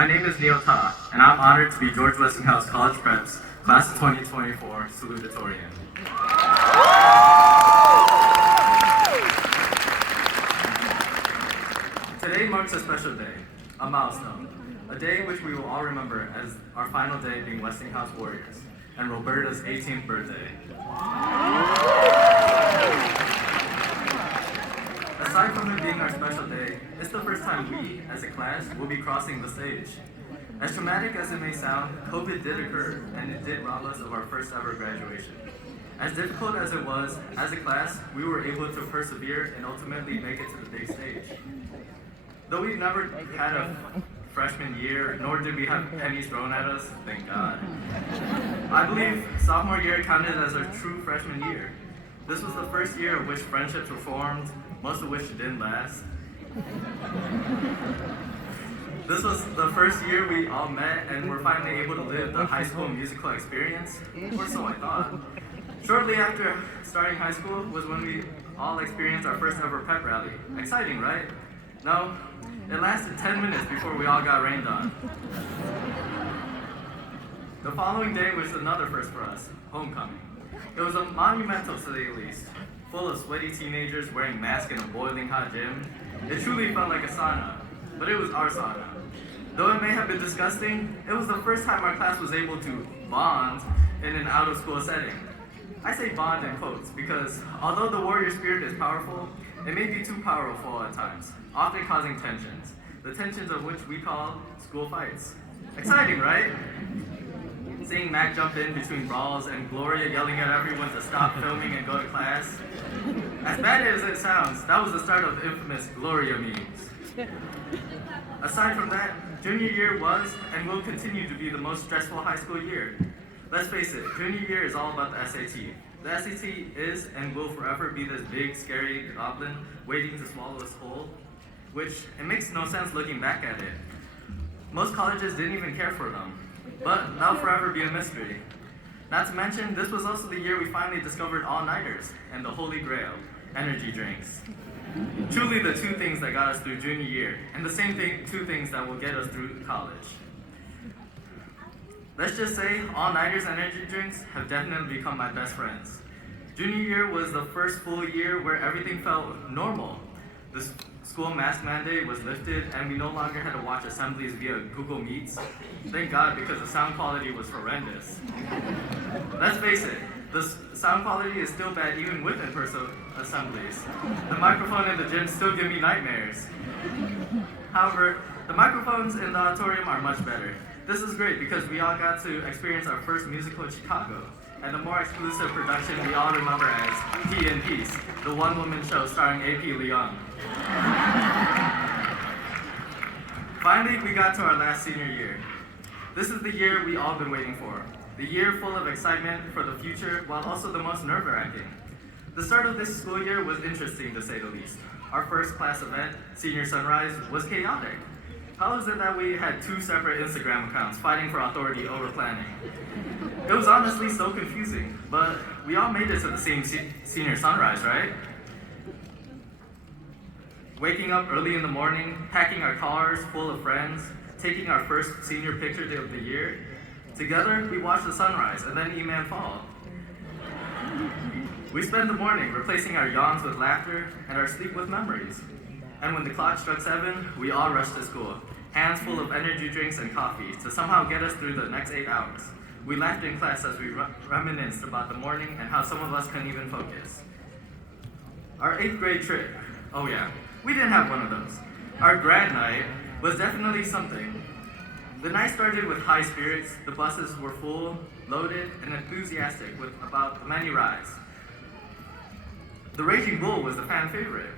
My name is Neil Ta, and I'm honored to be George Westinghouse College Prep's Class of 2024 Salutatorian. Today marks a special day, a milestone, a day which we will all remember as our final day being Westinghouse Warriors and Roberta's 18th birthday. Aside from it being our special day, it's the first time we, as a class, will be crossing the stage. As traumatic as it may sound, COVID did occur, and it did rob us of our first ever graduation. As difficult as it was, as a class, we were able to persevere and ultimately make it to the big stage. Though we've never had a freshman year, nor did we have pennies thrown at us, thank God. I believe sophomore year counted as our true freshman year. This was the first year of which friendships were formed, most of which didn't last. This was the first year we all met and were finally able to live the high school musical experience, or so I thought. Shortly after starting high school was when we all experienced our first ever pep rally. Exciting, right? No, it lasted 10 minutes before we all got rained on. The following day was another first for us, homecoming. It was a monumental to say the least, full of sweaty teenagers wearing masks in a boiling hot gym. It truly felt like a sauna, but it was our sauna. Though it may have been disgusting, it was the first time our class was able to bond in an out-of-school setting. I say bond in quotes because although the warrior spirit is powerful, it may be too powerful at times, often causing tensions. The tensions of which we call school fights. Exciting, right? Seeing Mac jump in between brawls and Gloria yelling at everyone to stop filming and go to class. As bad as it sounds, that was the start of the infamous Gloria memes. Aside from that, junior year was and will continue to be the most stressful high school year. Let's face it, junior year is all about the SAT. The SAT is and will forever be this big, scary goblin waiting to swallow us whole, which it makes no sense looking back at it. Most colleges didn't even care for them, but that'll forever be a mystery. Not to mention, this was also the year we finally discovered all-nighters and the holy grail, energy drinks. Truly the two things that got us through junior year, and the same two things that will get us through college. Let's just say all-nighters and energy drinks have definitely become my best friends. Junior year was the first full year where everything felt normal. The school mask mandate was lifted and we no longer had to watch assemblies via Google Meets. Thank God, because the sound quality was horrendous. Let's face it, the sound quality is still bad even with in-person assemblies. The microphone in the gym still give me nightmares. However, the microphones in the auditorium are much better. This is great because we all got to experience our first musical in Chicago, and the more exclusive production we all remember as Tea and Peace, the one-woman show starring A.P. Leon. Finally, we got to our last senior year. This is the year we all been waiting for. The year full of excitement for the future, while also the most nerve-wracking. The start of this school year was interesting, to say the least. Our first class event, Senior Sunrise, was chaotic. How is it that we had two separate Instagram accounts fighting for authority over planning? It was honestly so confusing, but we all made it to the same Senior Sunrise, right? Waking up early in the morning, packing our cars full of friends, taking our first senior picture day of the year. Together, we watched the sunrise and then E-Man fall. We spent the morning replacing our yawns with laughter and our sleep with memories. And when the clock struck 7, we all rushed to school, hands full of energy drinks and coffee to somehow get us through the next 8 hours. We laughed in class as we reminisced about the morning and how some of us couldn't even focus. Our 8th grade trip, oh yeah, we didn't have one of those. Our grad night was definitely something. The night started with high spirits, the buses were full, loaded, and enthusiastic with about the many rides. The Raging Bull was the fan favorite.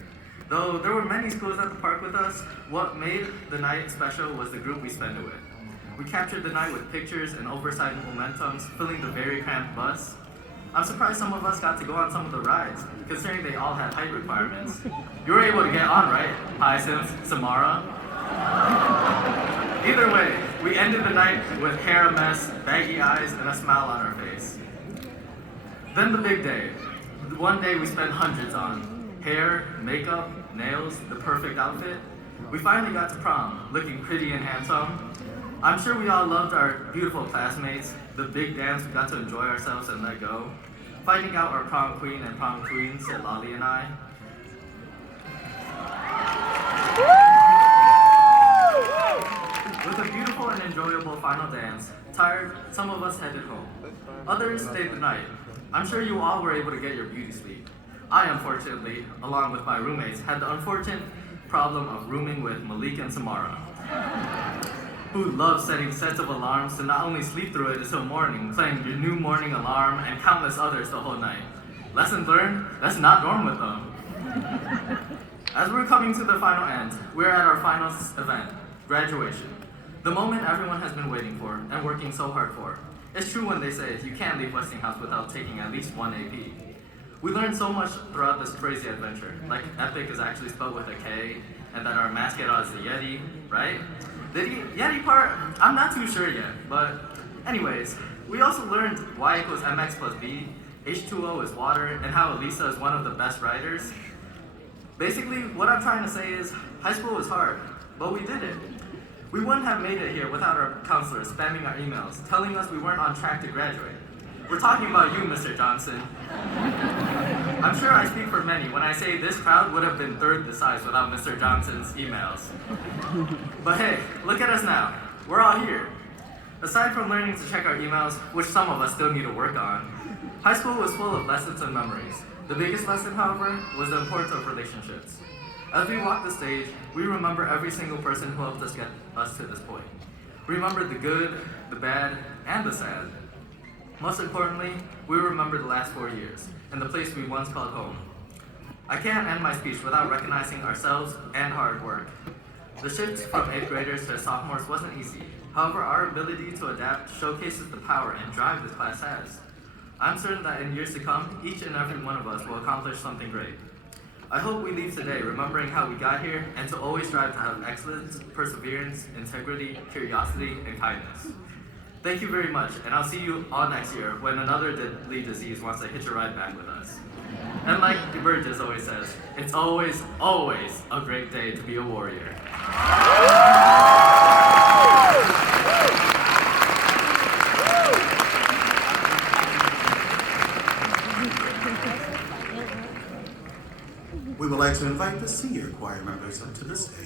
Though there were many schools at the park with us, what made the night special was the group we spent it with. We captured the night with pictures and oversized momentums, filling the very cramped bus. I'm surprised some of us got to go on some of the rides, considering they all had height requirements. You were able to get on, right? Hyacinth, Samara. Either way, we ended the night with hair a mess, baggy eyes, and a smile on our face. Then the big day. The one day we spent hundreds on. Hair, makeup, nails, the perfect outfit. We finally got to prom, looking pretty and handsome. I'm sure we all loved our beautiful classmates, the big dance we got to enjoy ourselves and let go. Finding out our prom queen and prom queen, said Lolly and I. With a beautiful and enjoyable final dance, tired, some of us headed home. Others stayed the night. I'm sure you all were able to get your beauty sleep. I, unfortunately, along with my roommates, had the unfortunate problem of rooming with Malik and Samara, who love setting sets of alarms to not only sleep through it until morning, playing your new morning alarm and countless others the whole night. Lesson learned, let's not dorm with them. As we're coming to the final end, we're at our final event, graduation. The moment everyone has been waiting for and working so hard for. It's true when they say you can't leave Westinghouse without taking at least one AP. We learned so much throughout this crazy adventure, like epic is actually spelled with a K, and that our mascot is the Yeti, right? The Yeti part, I'm not too sure yet, but anyways, we also learned Y equals MX plus B, H2O is water, and how Elisa is one of the best writers. Basically, what I'm trying to say is, high school was hard, but we did it. We wouldn't have made it here without our counselors spamming our emails, telling us we weren't on track to graduate. We're talking about you, Mr. Johnson. I'm sure I speak for many when I say this crowd would have been third the size without Mr. Johnson's emails. But hey, look at us now. We're all here. Aside from learning to check our emails, which some of us still need to work on, high school was full of lessons and memories. The biggest lesson, however, was the importance of relationships. As we walk the stage, we remember every single person who helped us get us to this point. We remember the good, the bad, and the sad. Most importantly, we remember the last 4 years, and the place we once called home. I can't end my speech without recognizing ourselves and hard work. The shift from 8th graders to sophomores wasn't easy. However, our ability to adapt showcases the power and drive this class has. I'm certain that in years to come, each and every one of us will accomplish something great. I hope we leave today remembering how we got here and to always strive to have excellence, perseverance, integrity, curiosity, and kindness. Thank you very much, and I'll see you all next year when another deadly disease wants to hitch a ride back with us. And like Burgess always says, it's always, always a great day to be a warrior. We would like to invite the senior choir members up to the stage.